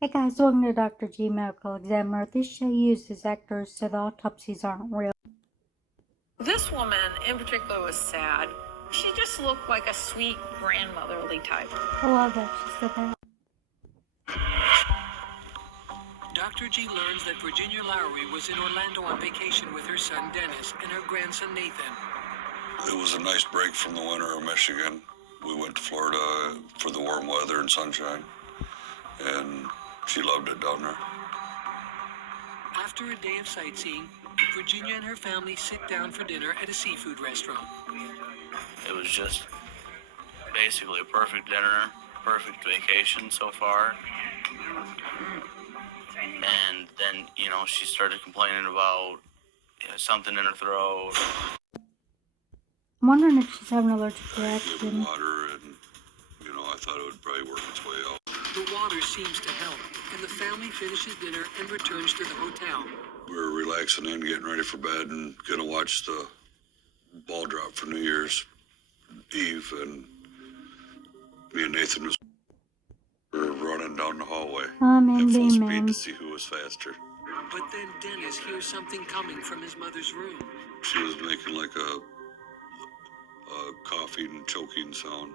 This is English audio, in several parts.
Hey guys, welcome to Dr. G Medical Examiner. This show uses actors, so the autopsies aren't real. This woman in particular was sad. She just looked like a sweet grandmotherly type. I love that she said that. Dr. G learns that Virginia Lowry was in Orlando on vacation with her son Dennis and her grandson Nathan. It was a nice break from the winter of Michigan. We went to Florida for the warm weather and sunshine, and she loved it down there. After a day of sightseeing, Virginia and her family sit down for dinner at a seafood restaurant. It was just basically a perfect dinner, perfect vacation so far. And then, she started complaining about something in her throat. I'm wondering if she's having an allergic Give reaction. water, and I thought it would probably work its way out. The water seems to help, and the family finishes dinner and returns to the hotel. We were relaxing in, getting ready for bed, and gonna watch the ball drop for New Year's Eve, and me and Nathan were running down the hallway at full speed to see who was faster. But then Dennis hears something coming from his mother's room. She was making like a coughing and choking sound.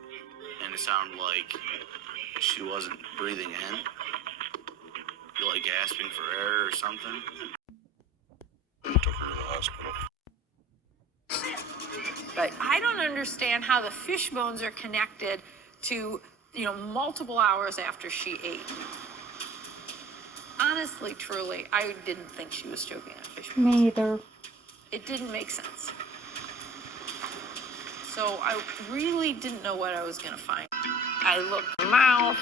And it sounded like she wasn't breathing in. Like gasping for air or something. And took her to the hospital. But I don't understand how the fish bones are connected to, multiple hours after she ate. Honestly, truly, I didn't think she was choking on fish bones. Me either. It didn't make sense. So I really didn't know what I was going to find. I looked in the mouth.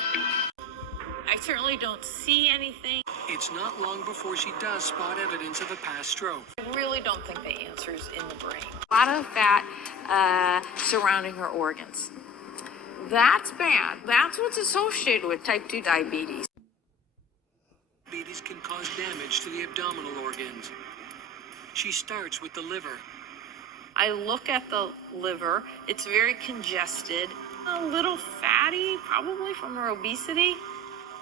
I certainly don't see anything. It's not long before she does spot evidence of a past stroke. I really don't think the answer's in the brain. A lot of fat surrounding her organs. That's bad. That's what's associated with type 2 diabetes. Diabetes can cause damage to the abdominal organs. She starts with the liver. I look at the liver. It's very congested, a little fatty, probably from her obesity.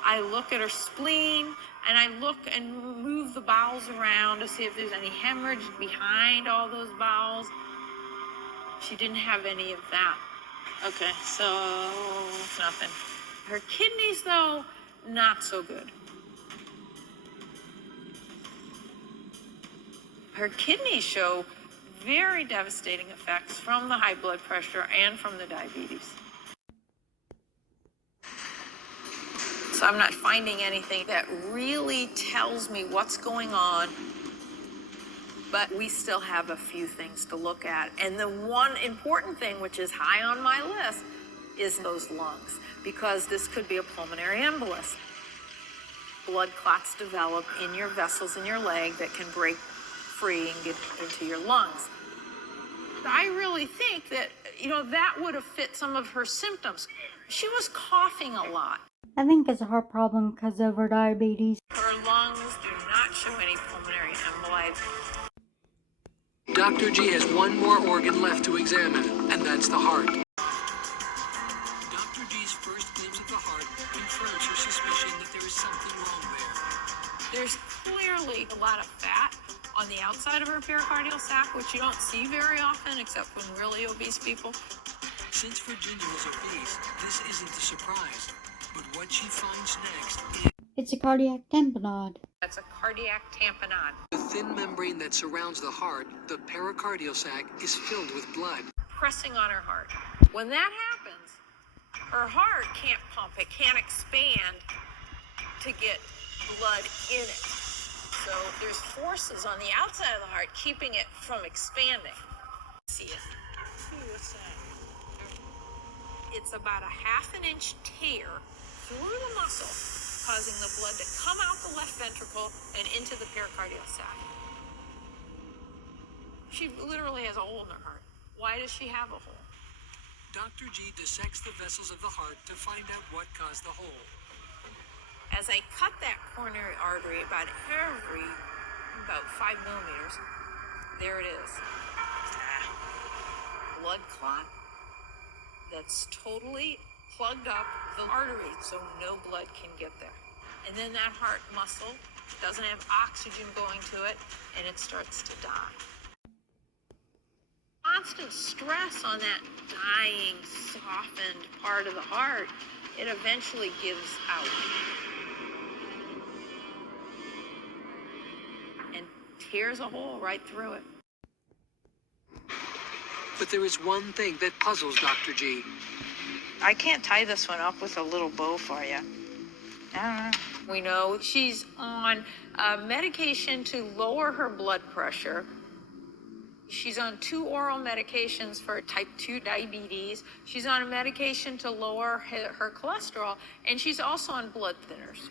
I look at her spleen, and I look and move the bowels around to see if there's any hemorrhage behind all those bowels. She didn't have any of that. Okay, so it's nothing. Her kidneys, though, not so good. Her kidneys show very devastating effects from the high blood pressure and from the diabetes. So I'm not finding anything that really tells me what's going on, but we still have a few things to look at. And the one important thing, which is high on my list, is those lungs, because this could be a pulmonary embolus. Blood clots develop in your vessels in your leg that can break free and get into your lungs. I really think that, that would have fit some of her symptoms. She was coughing a lot. I think it's a heart problem because of her diabetes. Her lungs do not show any pulmonary emboli. Dr. G has one more organ left to examine, and that's the heart. Dr. G's first glimpse of the heart confirms her suspicion that there is something wrong there. There's clearly a lot of fat on the outside of her pericardial sac, which you don't see very often except when really obese people. Since Virginia was obese, this isn't a surprise. But what she finds next is... It's a cardiac tamponade. That's a cardiac tamponade. The thin membrane that surrounds the heart, the pericardial sac, is filled with blood. Pressing on her heart. When that happens, her heart can't pump. It can't expand to get blood in it. So there's forces on the outside of the heart keeping it from expanding. See it? Ooh, what's that? It's about a ½ inch tear through the muscle, causing the blood to come out the left ventricle and into the pericardial sac. She literally has a hole in her heart. Why does she have a hole? Dr. G dissects the vessels of the heart to find out what caused the hole. As I cut that coronary artery about 5 millimeters, there it is. Blood clot that's totally plugged up the artery so no blood can get there. And then that heart muscle doesn't have oxygen going to it, and it starts to die. Constant stress on that dying, softened part of the heart, it eventually gives out and tears a hole right through it. But there is one thing that puzzles Dr. G. I can't tie this one up with a little bow for you. We know she's on medication to lower her blood pressure. She's on 2 oral medications for type 2 diabetes. She's on a medication to lower her cholesterol, and she's also on blood thinners.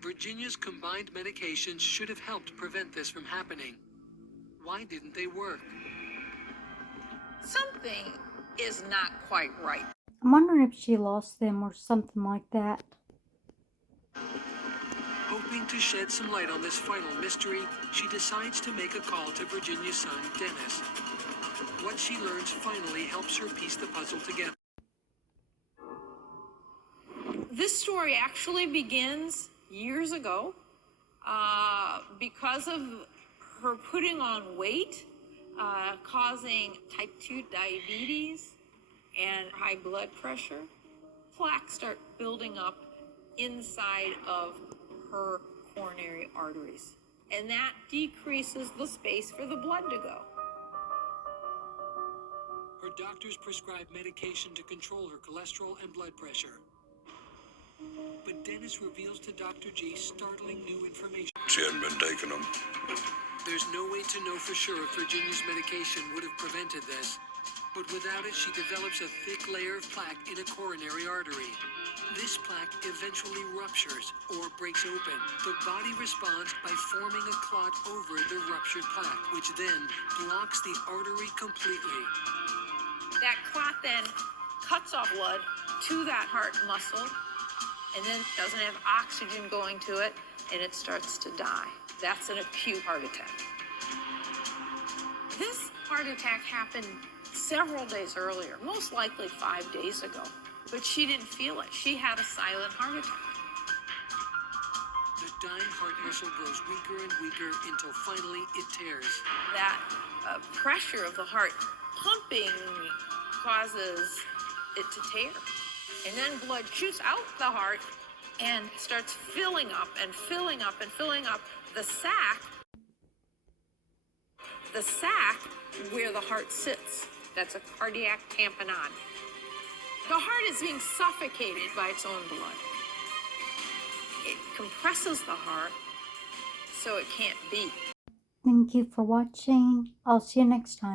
Virginia's combined medications should have helped prevent this from happening. Why didn't they work? Something is not quite right. I'm wondering if she lost them or something like that. Hoping to shed some light on this final mystery, she decides to make a call to Virginia's son, Dennis. What she learns finally helps her piece the puzzle together. This story actually begins years ago because of her putting on weight, causing type 2 diabetes and high blood pressure. Plaques start building up inside of her coronary arteries, and that decreases the space for the blood to go. Her doctors prescribe medication to control her cholesterol and blood pressure. But Dennis reveals to Dr. G startling new information. She hadn't been taking them. There's no way to know for sure if Virginia's medication would have prevented this. But without it, she develops a thick layer of plaque in a coronary artery. This plaque eventually ruptures or breaks open. The body responds by forming a clot over the ruptured plaque, which then blocks the artery completely. That clot then cuts off blood to that heart muscle, and then doesn't have oxygen going to it, and it starts to die. That's an acute heart attack. This heart attack happened several days earlier, most likely 5 days ago, but she didn't feel it. She had a silent heart attack. The dying heart muscle grows weaker and weaker until finally it tears. That pressure of the heart pumping causes it to tear. And then blood shoots out the heart and starts filling up and filling up and filling up the sac where the heart sits. That's a cardiac tamponade. The heart is being suffocated by its own blood. It compresses the heart so it can't beat. Thank you for watching. I'll see you next time.